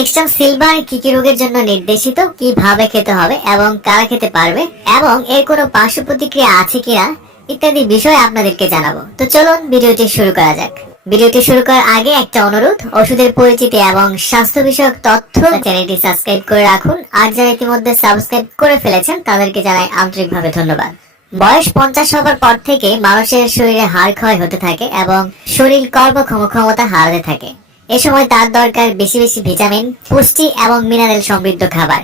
Bextram silver কি কি রোগের জন্য নির্দেশিত, কিভাবে খেতে হবে এবং কারা খেতে পারবে, এবং এর কোনো পার্শ্ব প্রতিক্রিয়া আছে কিনা ইত্যাদি বিষয় আপনাদেরকে জানাবো। তো চলুন ভিডিওটি শুরু করা যাক। ভিডিওটি শুরু করার আগে একটা অনুরোধ, ওষুধের পরিচিতি এবং স্বাস্থ্য বিষয়ক তথ্য চ্যানেলটি সাবস্ক্রাইব করে রাখুন। আর যারা ইতিমধ্যে সাবস্ক্রাইব করে ফেলেছেন তাদেরকে জানাই আন্তরিকভাবে ধন্যবাদ। বয়স 50 হবার পর থেকে মানুষের শরীরে হাড় ক্ষয় হতে থাকে এবং শরীর কর্মক্ষমতা হারাতে থাকে। এ সময় তার দরকার বেশি বেশি ভিটামিন, পুষ্টি এবং মিনারেল সমৃদ্ধ খাবার।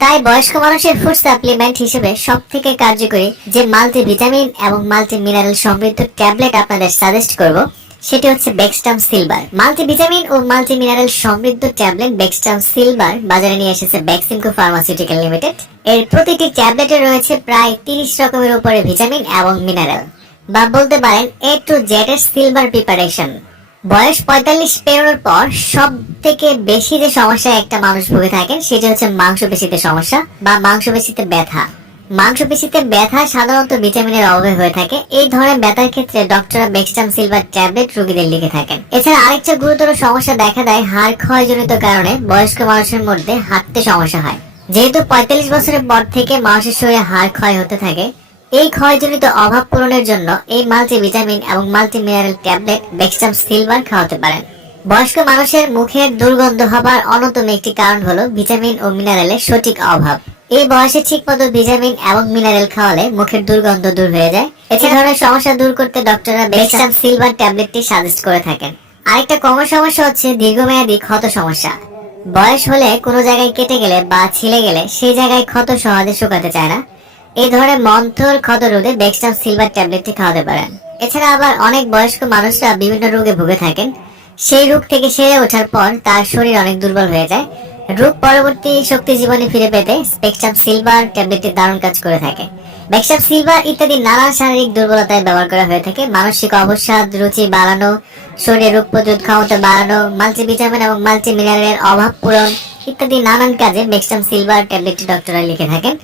তাই বয়স্ক মানুষের ফুড সাপ্লিমেন্ট হিসেবে সব থেকে কার্যকরী যে মাল্টি ভিটামিন এবং মাল্টি মিনারেল সমৃদ্ধ ট্যাবলেট আপনাদের সাজেস্ট করব সেটি হচ্ছে বেক্সটাম সিলভার। মাল্টি ভিটামিন ও মাল্টি মিনারেল সমৃদ্ধ ট্যাবলেট বেক্সটাম সিলভার বাজারে নিয়ে এসেছে বেক্সিমকো ফার্মাসিউটিক্যাল লিমিটেড। এর প্রতিটি ট্যাবলেটে রয়েছে প্রায় 30 রকমের উপরে ভিটামিন এবং মিনারেল, বা বলতে পারেন A to Z এর সিলভার প্রিপারেশন। বয়স 45 পেরোনোর পর সব থেকে বেশি যে সমস্যা একটা মানুষ ভুগে থাকেন সেটা হচ্ছে মাংসপেশিতে সমস্যা বা মাংসপেশিতে ব্যথা। মাংসপেশিতে ব্যথা সাধারণত ভিটামিনের অভাবে হয়ে থাকে। এই ধরনের ব্যথার ক্ষেত্রে ডক্টররা বেক্সটাম সিলভার ট্যাবলেট রোগীদের লিখে থাকেন। এছাড়া আরেকটা গুরুতর সমস্যা দেখা দেয় হাড় ক্ষয়জনিত কারণে বয়স্ক মানুষের মধ্যে হাঁটতে সমস্যা হয়। যেহেতু 45 বছরের পর থেকে মানুষের শরীরে হাড় ক্ষয় হতে থাকে, এই ক্ষয়জনিত অভাব পূরণের জন্য এই মাল্টি ভিটামিন এবং multi mineral tablet Bextram silver খাওয়াতে পারেন। বয়স্ক মানুষের মুখের দুর্গন্ধ হবার অন্যতম একটি কারণ হলো ভিটামিন ও মিনারেলের সঠিক অভাব। এই বয়সে ঠিকমতো ভিটামিন এবং মিনারেল খাওয়ালে মুখের দুর্গন্ধ দূর হয়ে যায়। এই ধরনের সমস্যা দূর করতে ডক্টররা বেক্সটাম সিলভার ট্যাবলেটটি সাজেস্ট করে থাকেন। আরেকটা কমন সমস্যা হচ্ছে দীর্ঘমেয়াদী ক্ষত সমস্যা। বয়স হলে কোনো জায়গায় কেটে গেলে বা ছিলে গেলে সেই জায়গায় ক্ষত সহজে শুকাতে চায় না। এই ধরনের মন্থর ক্ষত রোধে বেক্সটাম সিলভার ট্যাবলেটটি খাওয়াতে পারেন। এছাড়া আবার অনেক বয়স্ক মানুষরা বিভিন্ন রোগে ভুগে থাকেন। সেই রোগ থেকে সেরে ওঠার পর তার শরীর অনেক দুর্বল হয়ে যায়। রোগ পরবর্তী শক্তি জীবনে ফিরে পেতে বেক্সটাম সিলভার ট্যাবলেটটি দারুণ কাজ করে থাকে। বেক্সটাম সিলভার ইত্যাদি নানা শারীরিক দুর্বলতায় ব্যবহার করা হয়ে থাকে। মানসিক অবসাদ, রুচি বাড়ানো, শরীরের রোগ প্রতিরোধ ক্ষমতা বাড়ানো, মাল্টিভিটামিন এবং মাল্টি মিনারেলের অভাব পূরণ ইত্যাদি নানান কাজে বেক্সটাম সিলভার ট্যাবলেটটি ডক্টররা লিখে থাকেন।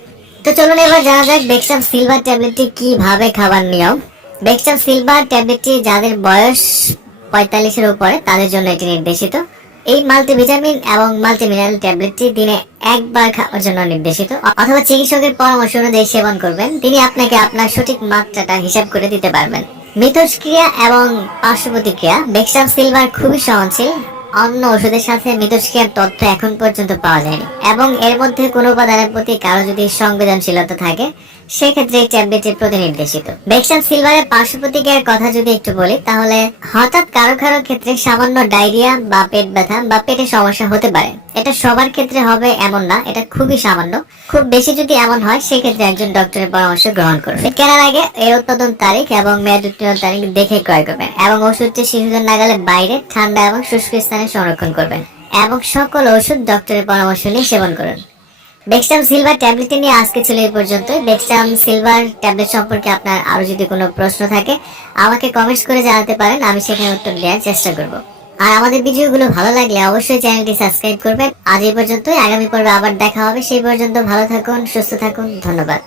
তো চলুন এবার জানা যাক বেক্সটাম সিলভার ট্যাবলেটটি কিভাবে খাবার নিয়ম। বেক্সটাম সিলভার ট্যাবলেটটি যাদের বয়স 45 এর উপরে তাদের জন্য এটি নির্দেশিত। এই মাল্টিভিটামিন এবং মাল্টি মিনারেল ট্যাবলেটটি দিনে একবার খাওয়ার জন্য নির্দেশিত, অথবা চিকিৎসকের পরামর্শ অনুযায়ী সেবন করবেন। তিনি আপনাকে আপনার সঠিক মাত্রাটা হিসাব করে দিতে পারবেন। মিথস্ক্রিয়া এবং পার্শ্ব প্রতিক্রিয়া। বেক্সটাম সিলভার খুবই সহনশীল। অন্য ওষুধের সাথে মিথস্ক্রিয়ার তথ্য এখন পর্যন্ত পাওয়া যায়নি, এবং এর মধ্যে কোনো উপাদানের প্রতি কারো যদি সংবেদনশীলতা থাকে সেক্ষেত্রে এই ট্যাবলেটটি প্রতি নির্দেশিত। বেক্সটাম সিলভারের পার্শ্ব প্রতিক্রিয়ার কথা যদি একটু বলি, তাহলে হঠাৎ কারো কারো ক্ষেত্রে সামান্য ডায়রিয়া বা পেট ব্যথা বা পেটে সমস্যা হতে পারে। এটা সবার ক্ষেত্রে হবে এমন না, এটা খুবই সামান্য। খুব বেশি যদি এমন হয় সেক্ষেত্রে একজন ডক্টরের পরামর্শ গ্রহণ করবেন। কেনার আগে এর উৎপাদন তারিখ এবং মেয়াদ উত্তীর্ণ তারিখ দেখে ক্রয় করবেন, এবং ওষুধটি শিশুদের নাগালের বাইরে ঠান্ডা এবং শুষ্ক স্থানে সংরক্ষণ করবেন, এবং সকল ওষুধ ডক্টরের পরামর্শ নিয়ে সেবন করুন। বেক্সটাম সিলভার ট্যাবলেটটি নিয়ে আজকে ছিল এই পর্যন্ত। বেক্সটাম সিলভার ট্যাবলেট সম্পর্কে আপনার আরো যদি কোনো প্রশ্ন থাকে আমাকে কমেন্টস করে জানাতে পারেন, আমি সেখানে উত্তর দেওয়ার চেষ্টা করব। আর আমাদের ভিডিওগুলো ভালো লাগলে অবশ্যই চ্যানেলটি সাবস্ক্রাইব করবেন। আজ এই পর্যন্তই, আগামী পর্বে আবার দেখা হবে। সেই পর্যন্ত ভালো থাকুন, সুস্থ থাকুন, ধন্যবাদ।